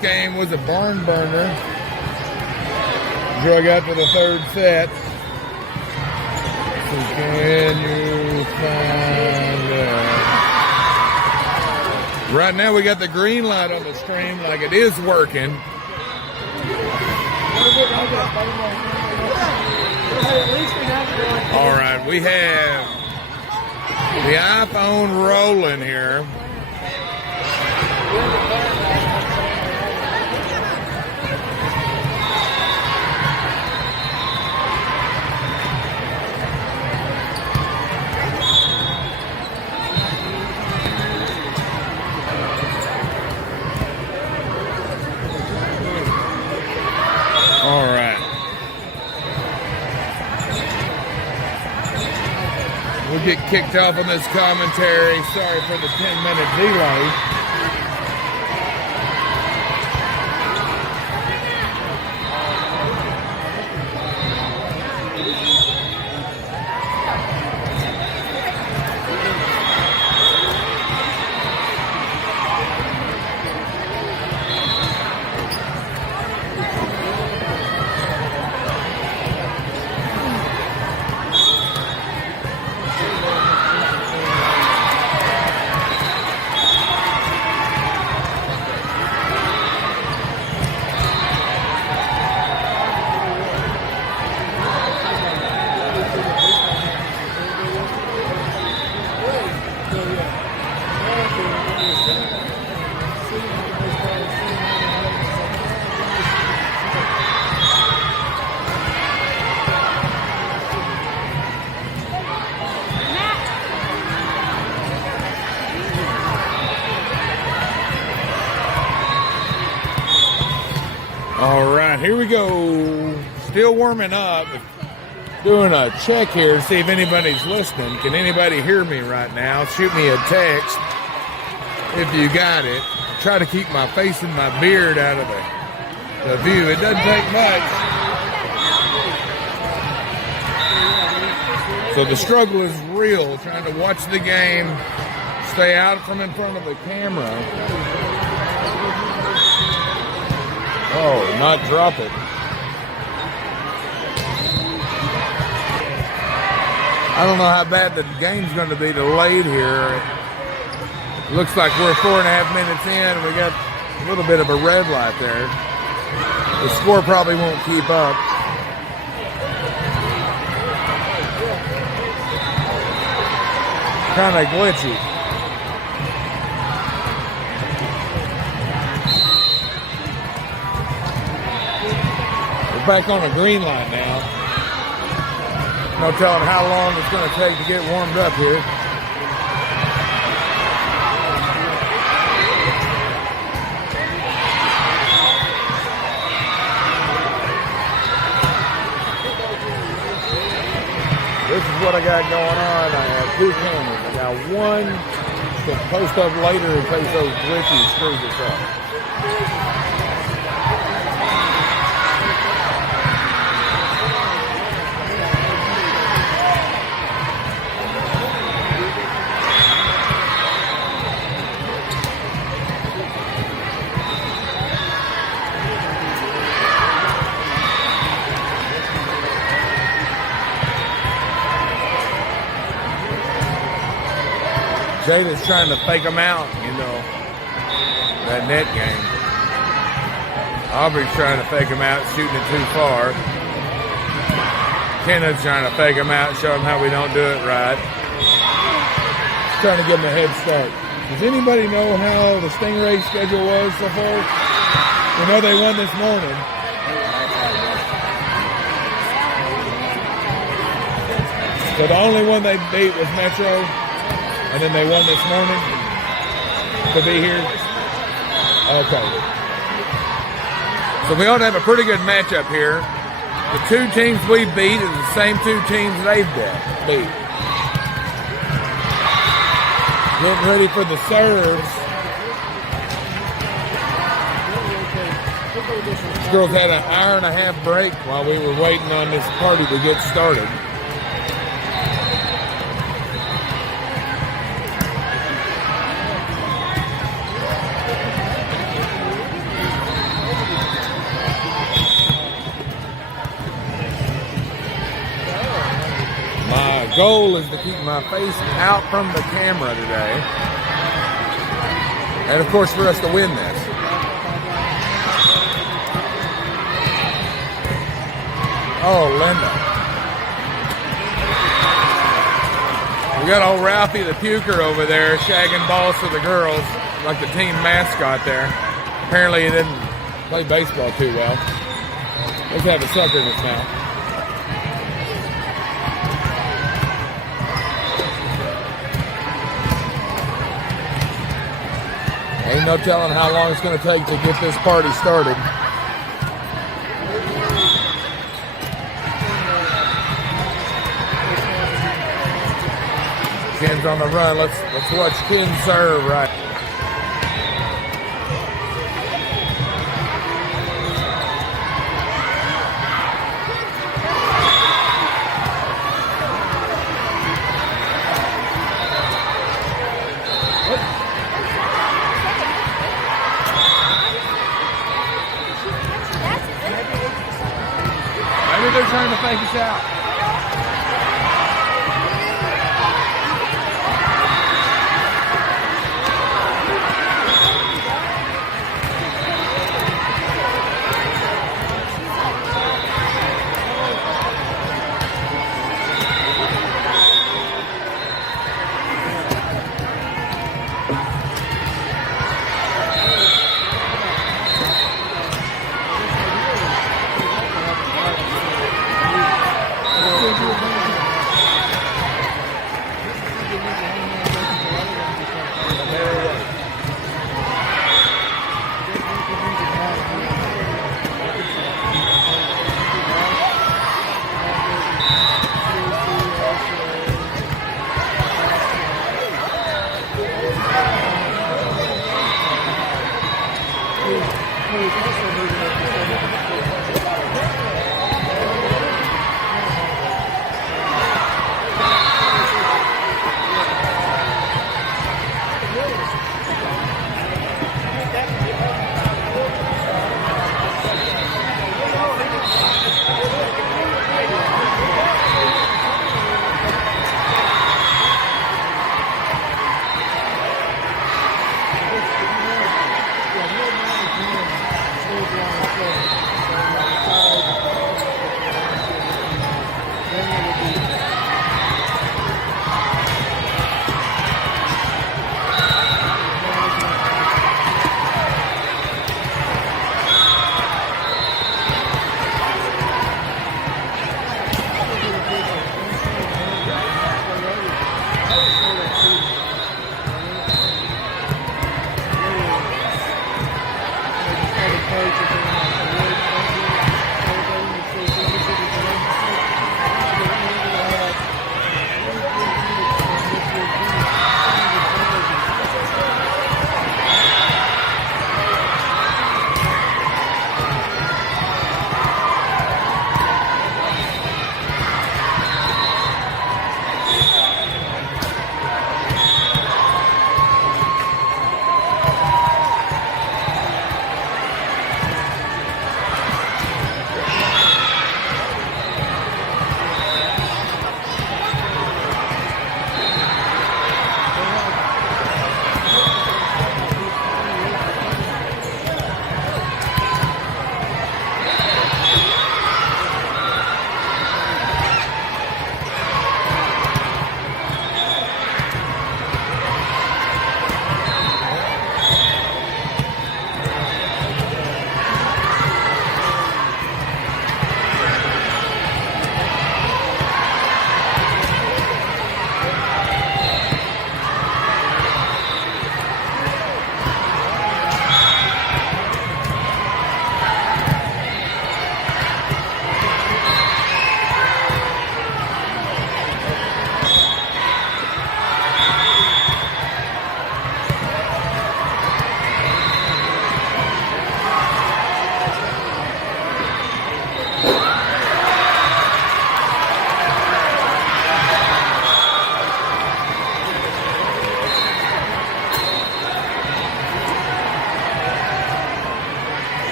Game was a barn burner. Drug out to the third set. So can you find right now we got the green light on the stream like it is working. All right, we have the iPhone rolling here. All right. We'll get kicked off on this commentary. Sorry for the 10-minute delay. All right, here we go. Still warming up. Doing a check here to see if anybody's listening. Can anybody hear me right now? Shoot me a text if you got it. Try to keep my face and my beard out of the view. It doesn't take much. So the struggle is real, trying to watch the game, stay out from in front of the camera. Oh, not drop it. I don't know how bad the game's going to be delayed here. It looks like we're 4.5 minutes in. We got a little bit of a red light there. The score probably won't keep up. Kind of glitchy. Back on a green light now. No telling how long it's going to take to get warmed up here. This is what I got going on. I have two cameras. I got one to post up later in case those glitches screw this up. Jada's trying to fake them out, you know, that net game. Aubrey's trying to fake them out, shooting it too far. Kenneth's trying to fake them out, show them how we don't do it right. Trying to give them a head start. Does anybody know how the Stingray schedule was so far? We know they won this morning. So the only one they beat was Metro. And then they won this morning to be here. Okay. So we ought to have a pretty good matchup here. The two teams we beat are the same two teams they've beat. Getting ready for the serves. These girls had an hour and a half break while we were waiting on this party to get started. goal is to keep my face out from the camera today. And of course for us to win this. Oh, Linda. We got old Ralphie the puker over there shagging balls for the girls, like the team mascot there. Apparently he didn't play baseball too well. Let's have a sucker in his mouth. Ain't no telling how long it's going to take to get this party started. Ken's on the run. Let's watch Ken serve right. Maybe they're trying to fake us out.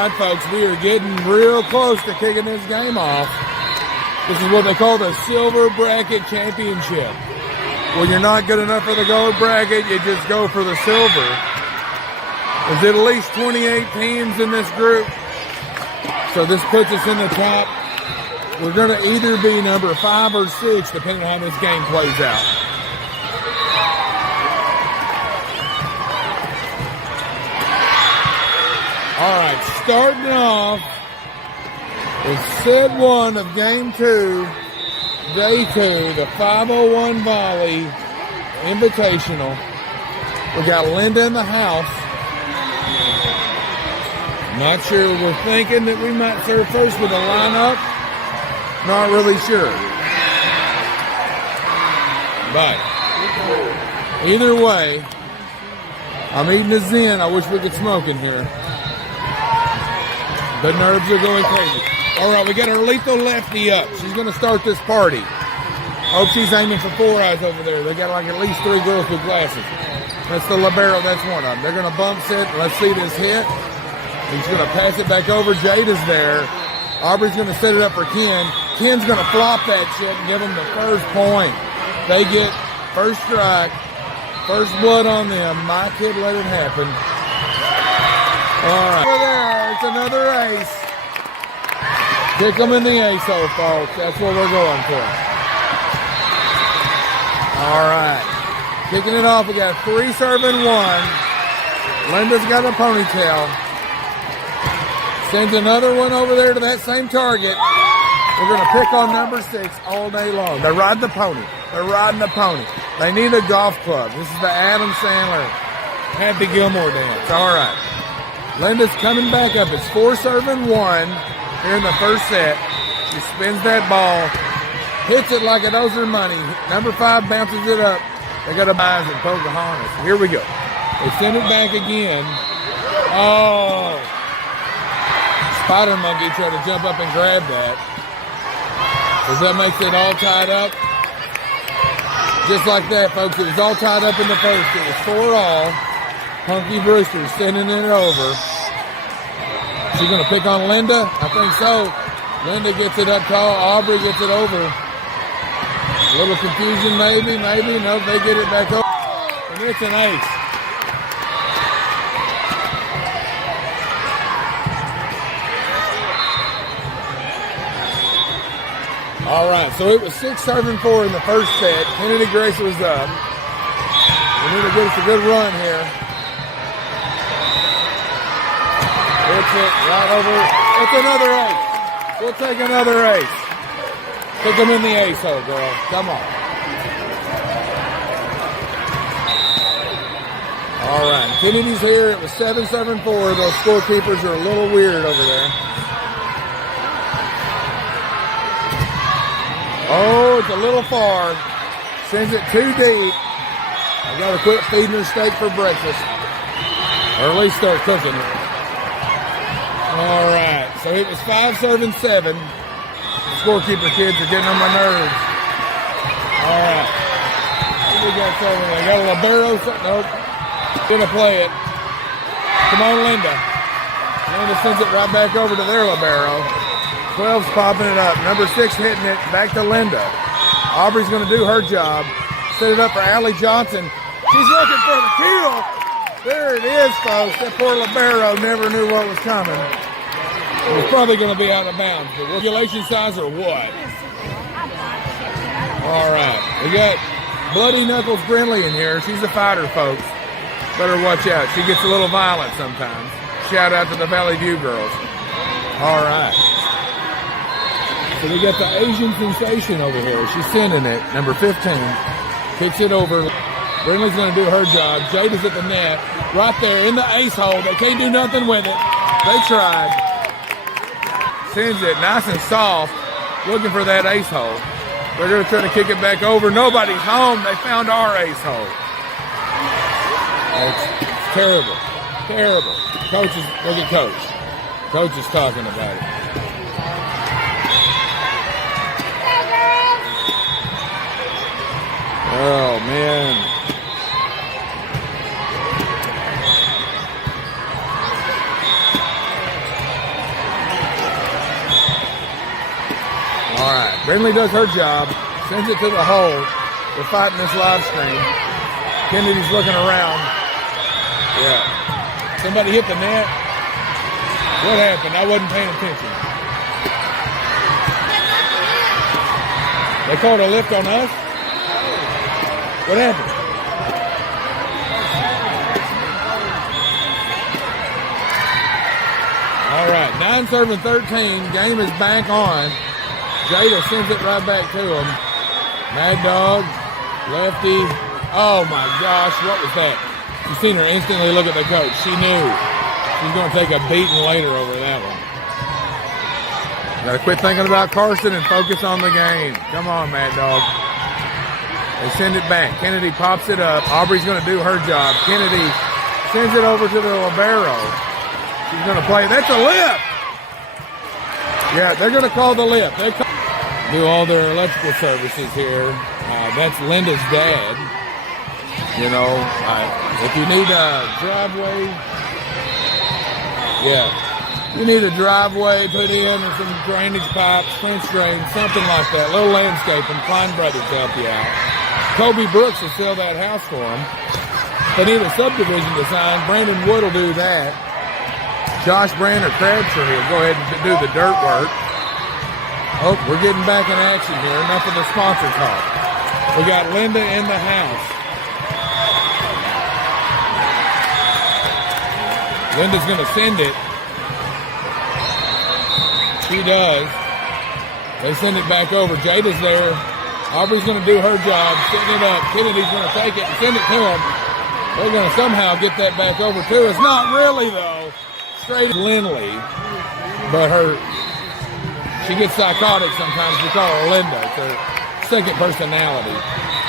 right, folks, we are getting real close to kicking this game off. This is what they call the Silver Bracket Championship. When you're not good enough for the gold bracket, you just go for the silver. There's at least 28 teams in this group, so this puts us in the top. We're going to either be number 5 or 6, depending on how this game plays out. All right, starting off is set 1 of game 2, day 2, the 501 Volley Invitational. We got Linda in the house. Not sure. We're thinking that we might serve first with a lineup. Not really sure. But either way, I'm eating a Zen. I wish we could smoke in here. The nerves are going crazy. All right, we got our lethal lefty up. She's going to start this party. Oh, she's aiming for 4 eyes over there. They got like at least 3 girls with glasses. That's the libero. That's one of them. They're going to bump set. Let's see this hit. He's going to pass it back over. Jade is there. Aubrey's going to set it up for Ken. Ken's going to flop that shit and give them the first point. They get first strike. First blood on them. My kid let it happen. All right. Over there, it's another ace. Kick them in the ace hole, folks. That's what we're going for. All right. Kicking it off, we got 3 serving 1. Linda's got a ponytail. Sends another one over there to that same target. We're going to pick on number 6 all day long. They're riding the pony. They're riding the pony. They need a golf club. This is the Adam Sandler Happy Gilmore dance. All right. Linda's coming back up. It's 4 serving 1 here in the first set. She spins that ball. Hits it like it owes her money. Number 5 bounces it up. They got a buys in Pocahontas. Here we go. They send it back again. Oh. Spider Monkey tried to jump up and grab that. Does that make it all tied up? Just like that, folks. It was all tied up in the first. It was 4 all. Punky Brewster sending it over. She's going to pick on Linda? I think so. Linda gets it up tall. Aubrey gets it over. A little confusion maybe. No, they get it back over. And it's an ace. All right, so it was 6 serving 4 in the first set. Kennedy Grace was up. We need to get us a good run here. Hits it right over. It's another ace. We'll take another ace. Pick them in the ace hole, girl. Come on. All right, Kennedy's here. It was 7 serving 4. Those scorekeepers are a little weird over there. Oh, it's a little far. Sends it too deep. I got to quit feeding her steak for breakfast. Or at least start cooking it. All right. So it was 5 serving 7. The scorekeeper kids are getting on my nerves. All right. What do we got over there? Got a libero? Nope. Gonna play it. Come on, Linda. Linda sends it right back over to their libero. 12's popping it up. Number 6 hitting it. Back to Linda. Aubrey's going to do her job. Set it up for Allie Johnson. She's looking for the kill. There it is, folks. That poor libero never knew what was coming. It was probably going to be out of bounds. But regulation size or what? All right. We got Bloody Knuckles Brindley in here. She's a fighter, folks. Better watch out. She gets a little violent sometimes. Shout out to the Valley View girls. All right. So we got the Asian sensation over here. She's sending it. Number 15. Kicks it over. Brindley's going to do her job. Jade is at the net. Right there in the ace hole. They can't do nothing with it. They tried. Sends it nice and soft. Looking for that ace hole. They're going to try to kick it back over. Nobody's home. They found our ace hole. It's terrible. Terrible. Coach is, look at Coach. Coach is talking about it. Oh, man. Brindley does her job, sends it to the hole. We're fighting this live stream. Kennedy's looking around. Yeah. Somebody hit the net. What happened? I wasn't paying attention. They called a lift on us? What happened? All right, 9-13. Game is back on. Jada sends it right back to him. Mad Dog, lefty. Oh my gosh, what was that? You seen her instantly look at the coach. She knew she's going to take a beating later over that one. Got to quit thinking about Carson and focus on the game. Come on, Mad Dog. They send it back. Kennedy pops it up. Aubrey's going to do her job. Kennedy sends it over to the libero. She's going to play. That's a lift. Yeah, they're going to call the lift. They do all their electrical services here. That's Linda's dad. You know, if you need a driveway, yeah. You need a driveway put in or some drainage pipes, French drain, something like that. Little landscaping. Klein Brothers help you out. Kobe Brooks will sell that house for them. They need a subdivision design. Brandon Wood will do that. Josh Brand or Crabtree will go ahead and do the dirt work. Oh, we're getting back in action here. Enough of the sponsor talk. We got Linda in the house. Linda's going to send it. She does. They send it back over. Jada's there. Aubrey's going to do her job, setting it up. Kennedy's going to take it and send it to them. They're going to somehow get that back over to us. Not really, though. Straight Lindley. But she gets psychotic sometimes. We call her Linda. It's her second personality.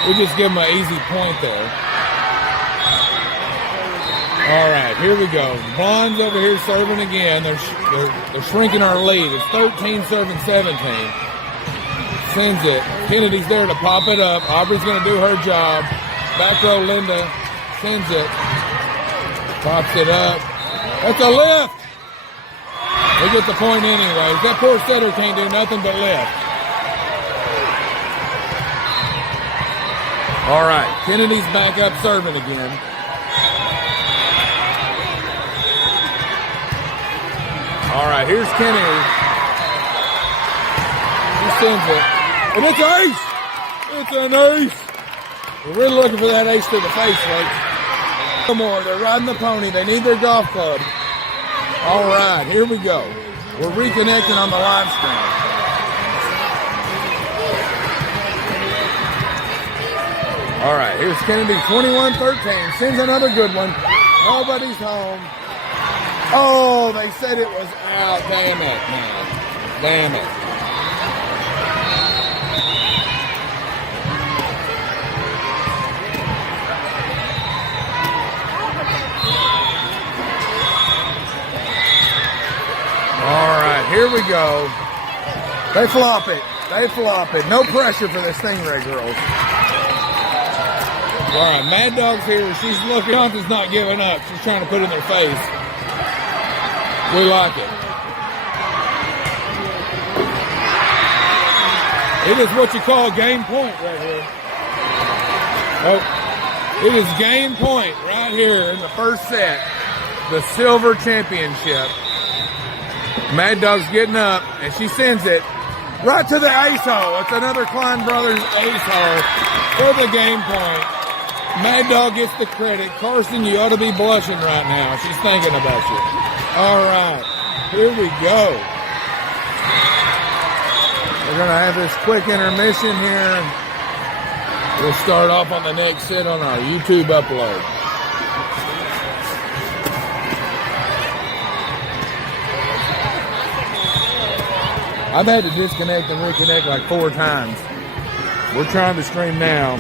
We just give them an easy point there. All right, here we go. The Blondes over here serving again. They're shrinking our lead. It's 13 serving 17. Sends it. Kennedy's there to pop it up. Aubrey's going to do her job. Back row Linda sends it. Pops it up. That's a lift. They get the point anyways. That poor setter can't do nothing but lift. All right, Kennedy's back up serving again. All right, here's Kennedy. He sends it. And it's ace! It's an ace! We're really looking for that ace to the face, folks. No more. They're riding the pony. They need their golf club. All right, here we go. We're reconnecting on the live stream. All right, here's Kennedy, 21-13. Sends another good one. Nobody's home. Oh, they said it was out. Damn it, man. Damn it. All right, here we go. They flop it. They flop it. No pressure for the Stingray girls. All right, Mad Dog's here. She's looking. Thompson's not giving up. She's trying to put it in their face. We like it. It is what you call game point right here. Oh, it is game point right here in the first set. The silver championship. Mad Dog's getting up, and she sends it right to the ace hole. It's another Klein Brothers ace hole for the game point. Mad Dog gets the credit. Carson, you ought to be blushing right now. She's thinking about you. All right, here we go. We're going to have this quick intermission here. We'll start off on the next set on our YouTube upload. I've had to disconnect and reconnect like 4 times. We're trying to stream now.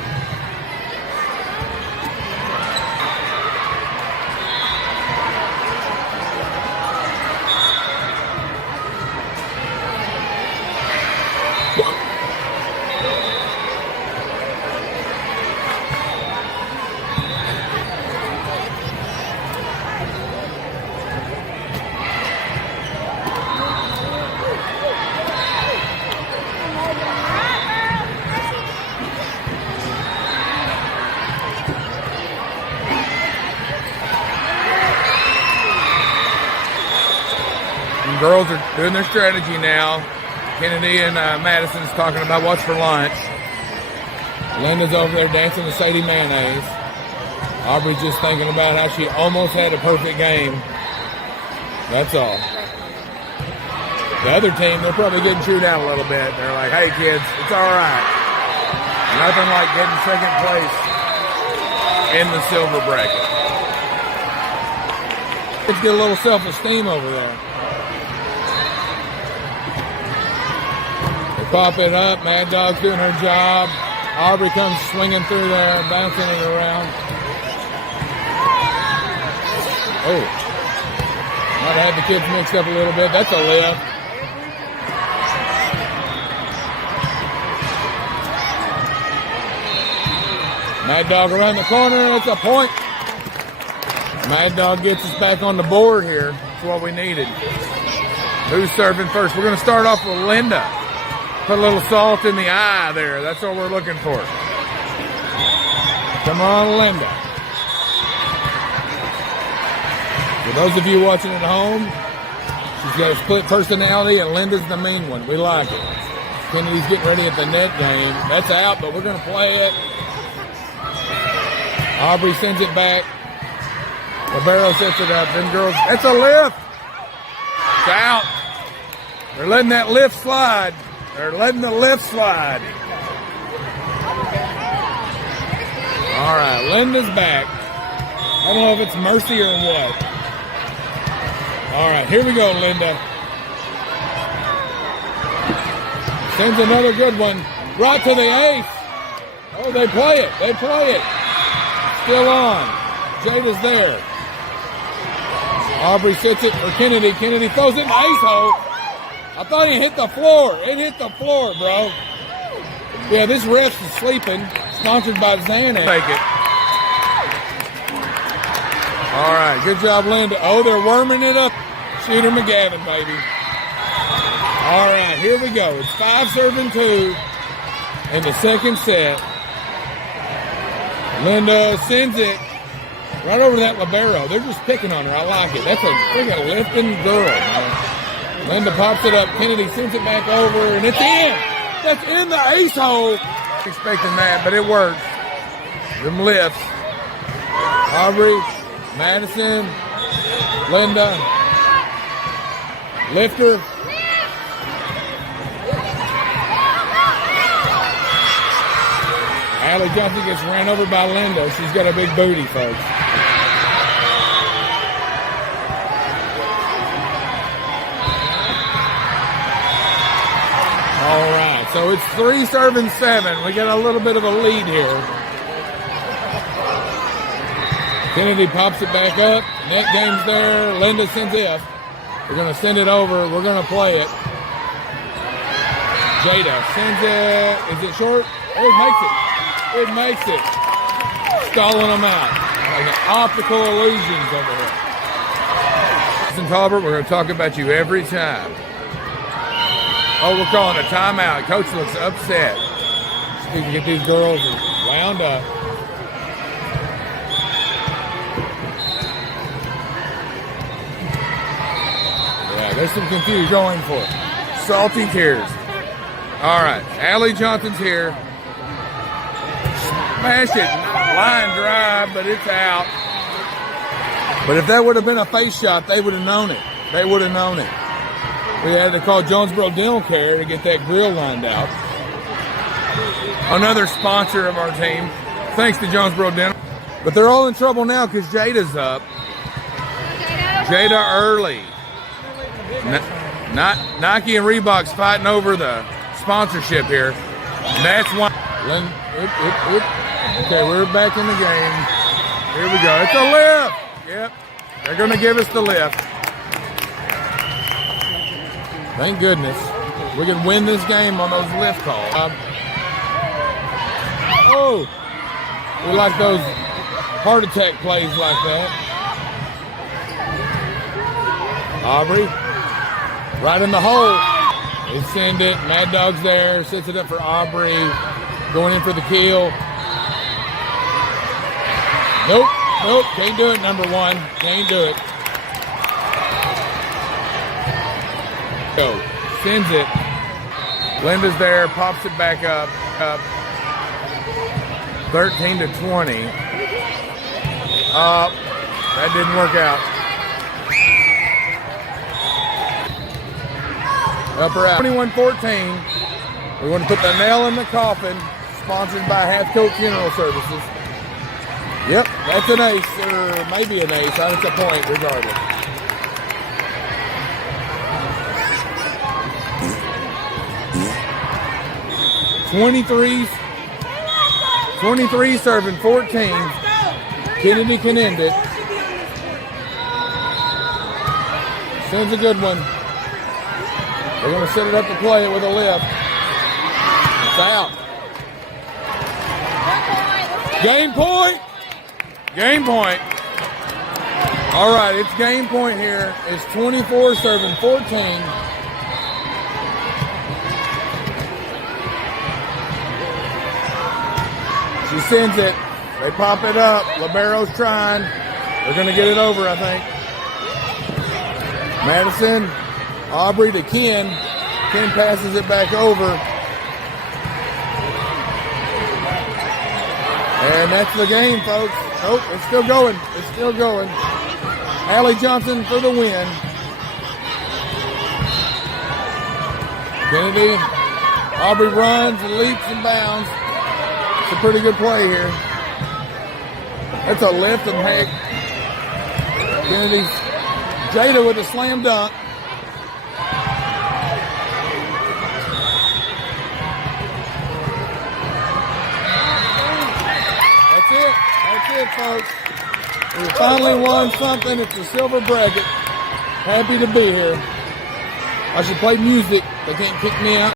girls are doing their strategy now. Kennedy and Madison's talking about what's for lunch. Linda's over there dancing with Sadie Mayonnaise. Aubrey's just thinking about how she almost had a perfect game. That's all. The other team, they're probably getting chewed out a little bit. They're like, hey, kids, it's all right. Nothing like getting second place in the silver bracket. Let's get a little self-esteem over there. They pop it up. Mad Dog's doing her job. Aubrey comes swinging through there, bouncing it around. Oh. Might have had the kids mixed up a little bit. That's a lift. Mad Dog around the corner. It's a point. Mad Dog gets us back on the board here. That's what we needed. Who's serving first? We're going to start off with Linda. Put a little salt in the eye there. That's what we're looking for. Come on, Linda. For those of you watching at home, she's got a split personality, and Linda's the mean one. We like it. Kennedy's getting ready at the net game. That's out, but we're going to play it. Aubrey sends it back. Libero sets it up. Them girls, that's a lift. It's out. They're letting that lift slide. They're letting the lift slide. All right, Linda's back. I don't know if it's mercy or what. All right, here we go, Linda. Sends another good one. Right to the ace. Oh, they play it. They play it. Still on. Jada's there. Aubrey sits it for Kennedy. Kennedy throws it in the ace hole. I thought he hit the floor. It hit the floor, bro. Yeah, this ref is sleeping. Sponsored by Xanax. Take it. All right, good job, Linda. Oh, they're warming it up. Shooter McGavin, baby. All right, here we go. It's 5-2 in the second set. Linda sends it right over that libero. They're just picking on her. I like it. That's a freaking lifting girl, man. Linda pops it up. Kennedy sends it back over, and it's in. That's in the ace hole. Expecting that, but it works. Them lifts. Aubrey, Madison, Linda, lifter. Allie Johnson gets ran over by Linda. She's got a big booty, folks. All right, so it's 3-7. We got a little bit of a lead here. Kennedy pops it back up. Net game's there. Linda sends it. We're going to send it over. We're going to play it. Jada sends it. Is it short? Oh, it makes it. It makes it. Stalling them out. Like optical illusions over here. Listen, Talbert, we're going to talk about you every time. Oh, we're calling a timeout. Coach looks upset. See if we can get these girls wound up. Yeah, there's some confusion going for it. Salty tears. All right, Allie Johnson's here. Smash it. Line drive, but it's out. But if that would have been a face shot, they would have known it. They would have known it. We had to call Jonesboro Dental Care to get that grill lined out. Another sponsor of our team. Thanks to Jonesboro Dental. But they're all in trouble now because Jada's up. Jada early. Nike and Reebok's fighting over the sponsorship here. And that's one. Okay, we're back in the game. Here we go. It's a lift. Yep. They're going to give us the lift. Thank goodness. We can win this game on those lift calls. Oh, we like those heart attack plays like that. Aubrey, right in the hole. They send it. Mad Dog's there. Sets it up for Aubrey. Going in for the kill. Nope. Can't do it, number one. Can't do it. Go. Sends it. Linda's there, pops it back up. 13 to 20. That didn't work out. Up or out. 21-14. We want to put the nail in the coffin. Sponsored by Half Coat Funeral Services. Yep, that's an ace, or maybe an ace. It's a point, regardless. $23 serving 14. Kennedy can end it. Sends a good one. They're going to set it up to play it with a lift. It's out. Game point. Game point. All right, it's game point here. It's 24 serving 14. She sends it. They pop it up. Libero's trying. They're going to get it over, I think. Madison, Aubrey to Ken. Ken passes it back over. And that's the game, folks. Oh, it's still going. It's still going. Allie Johnson for the win. Kennedy. Aubrey runs and leaps and bounds. It's a pretty good play here. That's a lift and heck. Kennedy's Jada with a slam dunk. That's it, folks. We finally won something. It's a silver bracket. Happy to be here. I should play music. They can't kick me out.